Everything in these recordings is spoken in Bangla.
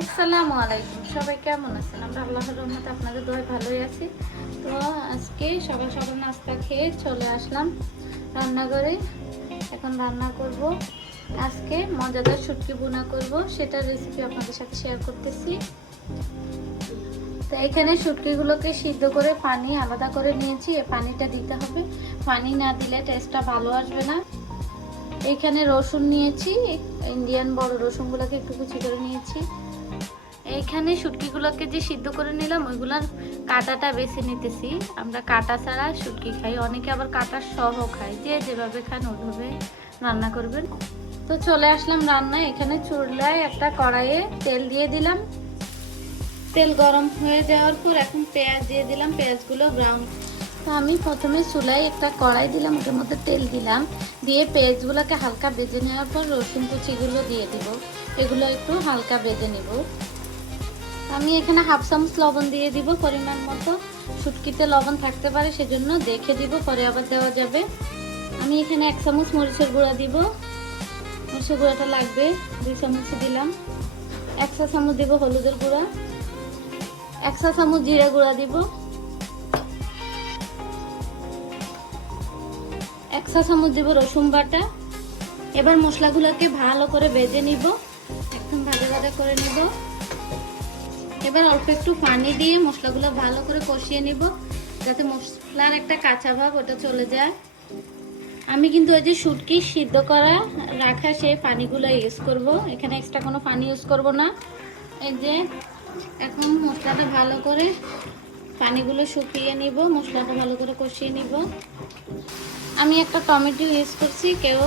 আসসালামু আলাইকুম, সবাই কেমন আছেন? আমরা আল্লাহর রহমতে আপনাদের দোয়ায় ভালোই আছি। তো আজকে সকাল সকাল নাস্তা খেয়ে চলে আসলাম রান্নাঘরে। এখন রান্না করব, আজকে মজাদার শুটকি ভুনা করব, সেটার রেসিপি আপনাদের সাথে শেয়ার করতেছি। তো এখানে শুটকিগুলোকে সিদ্ধ করে পানি আলাদা করে নিয়েছি। এই পানিটা দিতে হবে, পানি না দিলে টেস্টটা ভালো আসবে না। এখানে রসুন নিয়েছি, ইন্ডিয়ান বড় রসুনগুলোকে একটু কুচি করে নিয়েছি। এইখানে শুটকিগুলোকে যে সিদ্ধ করে নিলাম ওইগুলার কাঁটাটা বেছে নিতেছি। আমরা কাঁটা ছাড়া শুটকি খাই, অনেকে আবার কাঁটা সহ খায়, যে যেভাবে খান ওইভাবে রান্না করবেন। তো চলে আসলাম রান্নায়। এখানে চুলায় একটা কড়াইয়ে তেল দিয়ে দিলাম। তেল গরম হয়ে যাওয়ার পর এখন পেঁয়াজ দিয়ে দিলাম, পেঁয়াজগুলো ব্রাউন। তো আমি প্রথমে চুলায় একটা কড়াই দিলাম, ওটার মধ্যে তেল দিলাম, দিয়ে পেঁয়াজগুলোকে হালকা ভেজে নেওয়ার পর রসুন কুচিগুলো দিয়ে দিব। এগুলো একটু হালকা ভেজে নেব। আমি এখানে হাফ চামচ লবণ দিয়ে দিব পরিমাণ মতো। শুটকিতে লবণ থাকতে পারে, সেজন্য দেখে দিব, পরে আবার দেওয়া যাবে। আমি এখানে 1 চামচ মরিচের গুঁড়া দিব, মরিচের গুঁড়াটা লাগবে, 2 চামচ দিলাম। 1 চা চামচ দিব হলুদের গুঁড়া, 1 চা চামচ জিরা গুঁড়া দিব, 1 চা চামচ দিব রসুন বাটা। এবার মশলাগুলোকে ভালো করে ভেজে নিব, একদম ভাজা ভাজা করে নিব। এবার অল্প একটু পানি দিয়ে মশলাগুলো ভালো করে কষিয়ে নিব, যাতে মশলার একটা কাঁচা ভাব ওটা চলে যায়। আমি কিন্তু ওই যে শুটকি সিদ্ধ করা রাখা সেই পানিগুলো ইউজ করব, এখানে এক্সট্রা কোনো পানি ইউজ করব না। এই যে এখন মশলাটা ভালো করে পানিগুলো শুকিয়ে নিব, মশলাটা ভালো করে কষিয়ে নিব। আমি একটা টমেটো ইউজ করছি, কেউ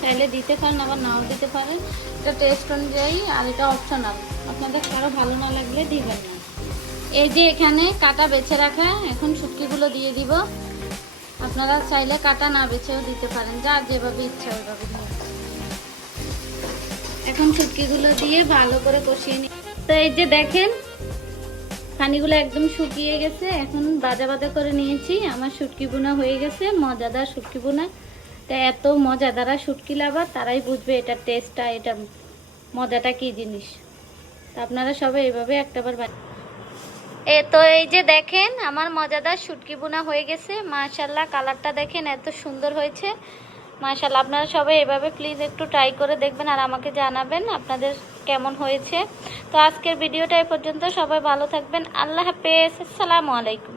চাইলে দিতে পারেন আবার নাও দিতে পারেন, এটা টেস্ট অনুযায়ী, আর এটা অপশনাল, আপনাদের কারো ভালো না লাগলে দিবেন না। এই যে এখানে কাটা বেছে রাখা, এখন শুটকিগুলো দিয়ে দিব। আপনারা চাইলে কাটা না বেছেও দিতে পারেন, যার যেভাবে ইচ্ছা ওইভাবে দিয়ে। এখন শুটকিগুলো দিয়ে ভালো করে কষিয়ে নিই। তো এই যে দেখেন পানিগুলো একদম শুকিয়ে গেছে, এখন ভাজা ভাজা করে নিয়েছি। আমার শুটকি বোনা হয়ে গেছে, মজাদার শুটকি বোনা। তা এত মজাদার শুটকি লাভার তারাই বুঝবে এটার টেস্টটা, এটা মজাটা কি জিনিস। তা আপনারা সবাই এইভাবে একটাবার তো এই যে দেখেন আমার মজাদার শুটকি বোনা হয়ে গেছে। মাশাআল্লাহ, কালারটা দেখেন এত সুন্দর হয়েছে। মাশাআল্লাহ, আপনারা সবাই এভাবে প্লিজ একটু ট্রাই করে দেখবেন আর আমাকে জানাবেন আপনাদের কেমন হয়েছে। তো আজকের ভিডিওটা এই পর্যন্ত, সবাই ভালো থাকবেন, আল্লাহ হাফেজ, আসসালামু আলাইকুম।